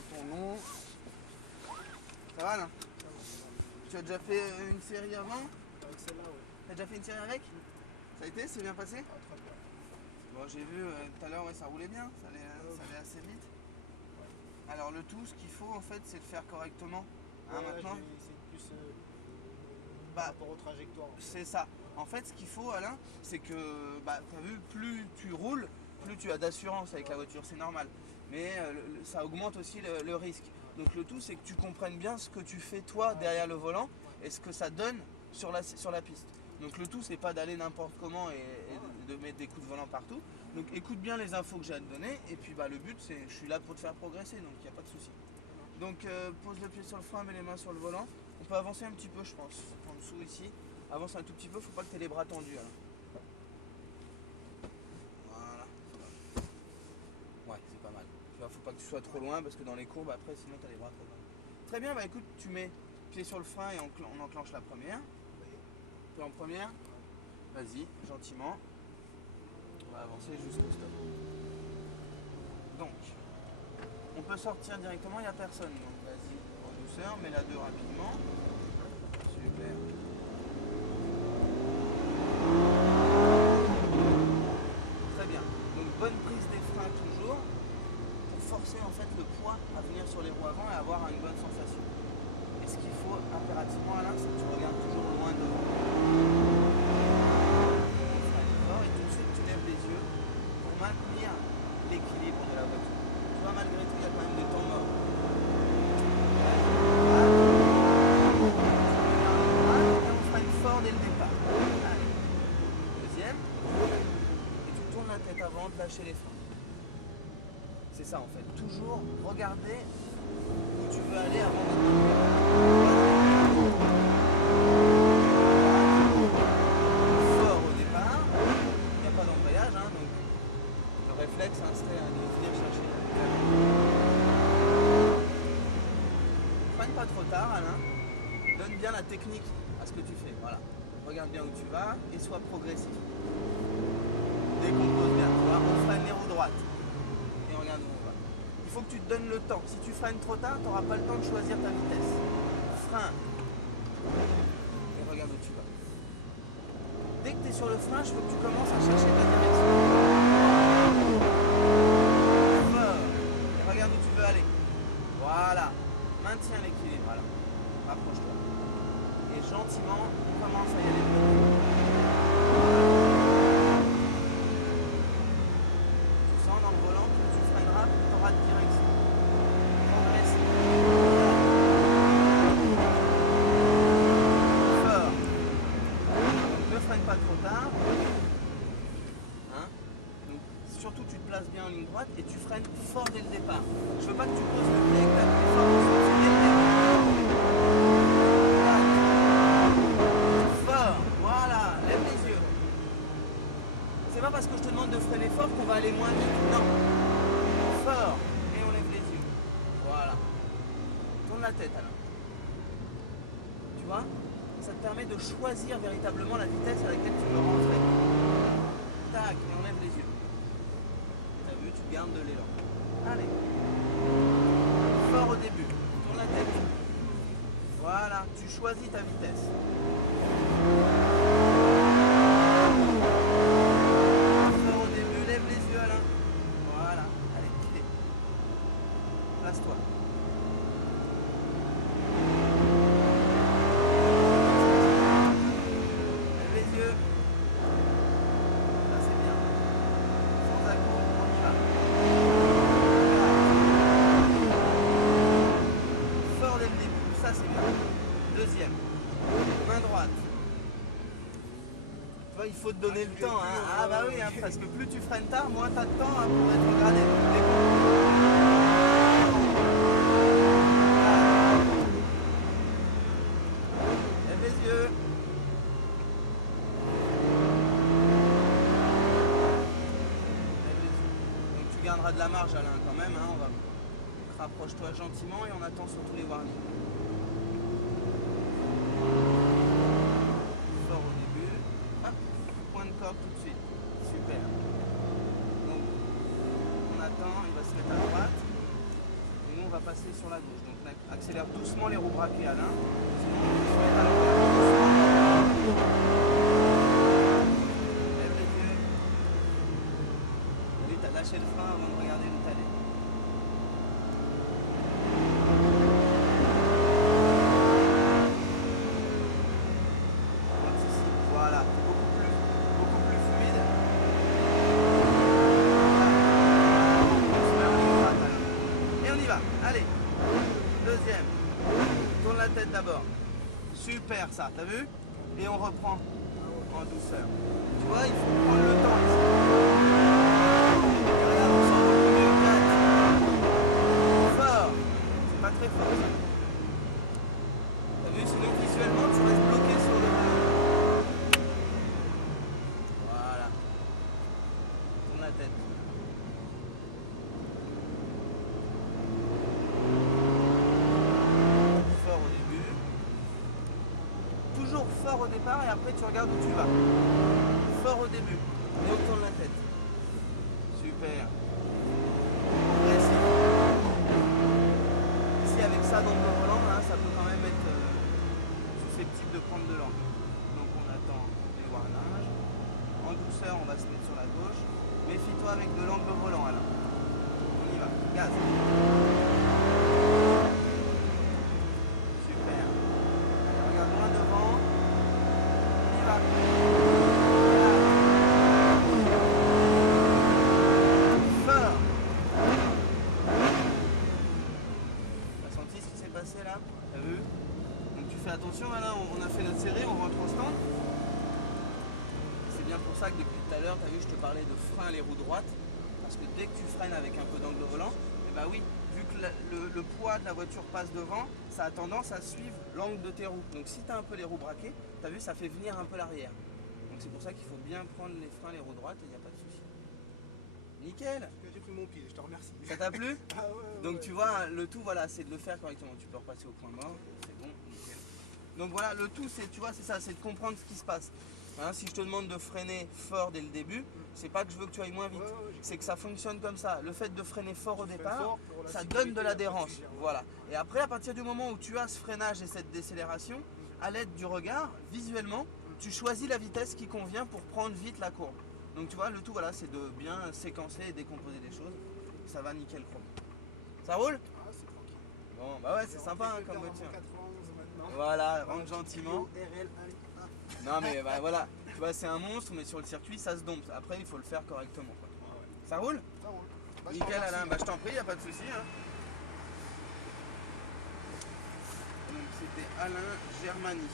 prendre ton nom. Ça va là? Tu as déjà fait une série avant? Avec celle-là, oui. T'as déjà fait une série avec? Ça a été? C'est bien passé? Ah, très bien. Bon, j'ai vu tout à l'heure, ouais, ça roulait bien, ça allait assez vite. Alors le tout, ce qu'il faut en fait, c'est de faire correctement. Hein, maintenant. C'est plus Bah, par rapport aux trajectoires. C'est ça. En fait, ce qu'il faut, Alain, c'est que, bah, tu as vu, plus tu roules, plus tu as d'assurance avec la voiture, c'est normal. Mais ça augmente aussi le risque. Donc le tout, c'est que tu comprennes bien ce que tu fais toi derrière le volant et ce que ça donne sur la piste. Donc le tout, c'est pas d'aller n'importe comment et de mettre des coups de volant partout. Donc écoute bien les infos que j'ai à te donner et puis bah, le but, c'est je suis là pour te faire progresser, donc il n'y a pas de souci. Donc pose le pied sur le frein, mets les mains sur le volant. On peut avancer un petit peu, je pense, en dessous ici. Avance un tout petit peu, faut pas que tu aies les bras tendus. Hein. Voilà, ça va. Ouais, c'est pas mal. Tu vois, faut pas que tu sois trop loin parce que dans les courbes, après, sinon tu as les bras trop loin. Très bien, bah écoute, tu mets pied sur le frein et on enclenche la première. Tu es en première? Vas-y, gentiment. On va avancer jusqu'au stop. Donc, on peut sortir directement, il n'y a personne. Donc vas-y, en douceur, mets la 2 rapidement. Super. Très bien. Donc bonne prise des freins toujours pour forcer en fait le poids à venir sur les roues avant et avoir une bonne sensation. Et ce qu'il faut impérativement Alain, c'est que tu regardes toujours loin devant. On fera l'effort et tout de suite tu lèves les yeux pour maintenir l'équilibre de la voiture. Tu vois, malgré tout, il y a quand même des temps morts. Dès le départ. Allez. Deuxième. Et tu tournes la tête avant de lâcher les freins. C'est ça en fait. Toujours regarder où tu veux aller avant de fort au départ. Il n'y a pas d'embrayage, hein, donc le réflexe serait de venir chercher la vitesse. Freine pas trop tard, Alain. Donne bien la technique à ce que tu fais. Voilà. Regarde bien où tu vas et sois progressif. Décompose bien. Tu vois, on freine les roues droites. Et on regarde où on va. Il faut que tu te donnes le temps. Si tu freines trop tard, tu n'auras pas le temps de choisir ta vitesse. Frein. Et regarde où tu vas. Dès que tu es sur le frein, je veux que tu commences à chercher ta direction. Fort. Et regarde où tu veux aller. Voilà. Maintiens l'équilibre. Voilà. Rapproche-toi. Et gentiment, on commence à y aller. Tu sens dans le volant que tu freineras, tu auras de direction. Progressive. Fort. Donc ne freine pas trop tard. Hein? Donc, surtout tu te places bien en ligne droite et tu freines fort dès le départ. Je veux pas que tu poses le pied avec la plus forte dès le départ. C'est pas parce que je te demande de freiner fort qu'on va aller moins vite. Non. Fort. Et on lève les yeux. Voilà. Tourne la tête alors. Tu vois? Ça te permet de choisir véritablement la vitesse à laquelle tu veux rentrer. Tac. Et on lève les yeux. T'as vu? Tu gardes de l'élan. Allez. Fort au début. Tourne la tête. Voilà. Tu choisis ta vitesse. Place-toi. Lève les yeux. Là c'est bien. Sans à-coup, on y va. Fort dès le début, ça c'est bien. Deuxième. Main droite. Tu vois, il faut te donner le temps. Hein. Ah bah oui, hein, parce que plus tu freines tard, moins tu as de temps hein, pour être regardé. Lève les yeux. Donc tu garderas de la marge Alain quand même. Hein, rapproche-toi gentiment et on attend sur tous les warnings. Fort au début. Hop, point de corde tout de suite. Super. Donc on attend, il va se mettre à droite. Et nous on va va passer sur la gauche. Donc accélère doucement les roues braquées Alain. Sinon on va se mettre à l'envers. Lève les yeux. Oui, t'as lâché le frein avant de regarder où t'allais. Voilà, beaucoup plus fluide. Et on y va, allez, deuxième, tourne la tête d'abord, super ça, t'as vu? Et on reprend en douceur, tu vois, il faut prendre le temps ici. Et regarde, on sent beaucoup mieux, 4, fort, c'est pas très fort ça. T'as vu, sinon visuellement tu restes bloqué sur le... Voilà, tourne la tête. Toujours fort au départ et après tu regardes où tu vas. Fort au début. Et on tourne la tête. Super. Progressif. Ici avec ça dans le volant, hein, ça peut quand même être susceptible de prendre de l'angle. Donc on attend les warnages. En douceur on va se mettre sur la gauche. Méfie-toi avec de l'angle volant Alain. On y va. Gaz. Là, t'as vu? Donc tu fais attention, là on a fait notre série, on rentre au stand. C'est bien pour ça que depuis tout à l'heure, t'as vu, je te parlais de frein les roues droites. Parce que dès que tu freines avec un peu d'angle volant, et bah oui, vu que le poids de la voiture passe devant, ça a tendance à suivre l'angle de tes roues. Donc si tu as un peu les roues braquées, t'as vu, ça fait venir un peu l'arrière. Donc c'est pour ça qu'il faut bien prendre les freins les roues droites et il n'y a pas de souci. Nickel. J'ai pris mon pied, je te remercie. Ça t'a plu? Ah ouais, Donc ouais. tu vois, le tout voilà, c'est de le faire correctement. Tu peux repasser au point mort, c'est bon, nickel. Donc voilà, le tout c'est, tu vois, c'est ça, c'est de comprendre ce qui se passe. Hein, si je te demande de freiner fort dès le début, c'est pas que je veux que tu ailles moins vite, c'est que ça fonctionne comme ça. Le fait de freiner fort au départ, ça donne de l'adhérence. Voilà. Et après, à partir du moment où tu as ce freinage et cette décélération, à l'aide du regard, visuellement, tu choisis la vitesse qui convient pour prendre vite la courbe. Donc tu vois, le tout voilà, c'est de bien séquencer et décomposer les choses. Ça va nickel chrome. Ça roule? Ah, c'est tranquille. Bon, bah ouais, c'est sympa hein, comme voiture. 91 maintenant. Voilà, rentre gentiment. RL1. Non mais bah, voilà, tu vois, c'est un monstre, mais sur le circuit, ça se dompte. Après, il faut le faire correctement. Quoi. Ça roule? Ça roule. Bah, je te Nickel remercie. Alain, bah je t'en prie, y a pas de souci. Hein. Donc c'était Alain Germani.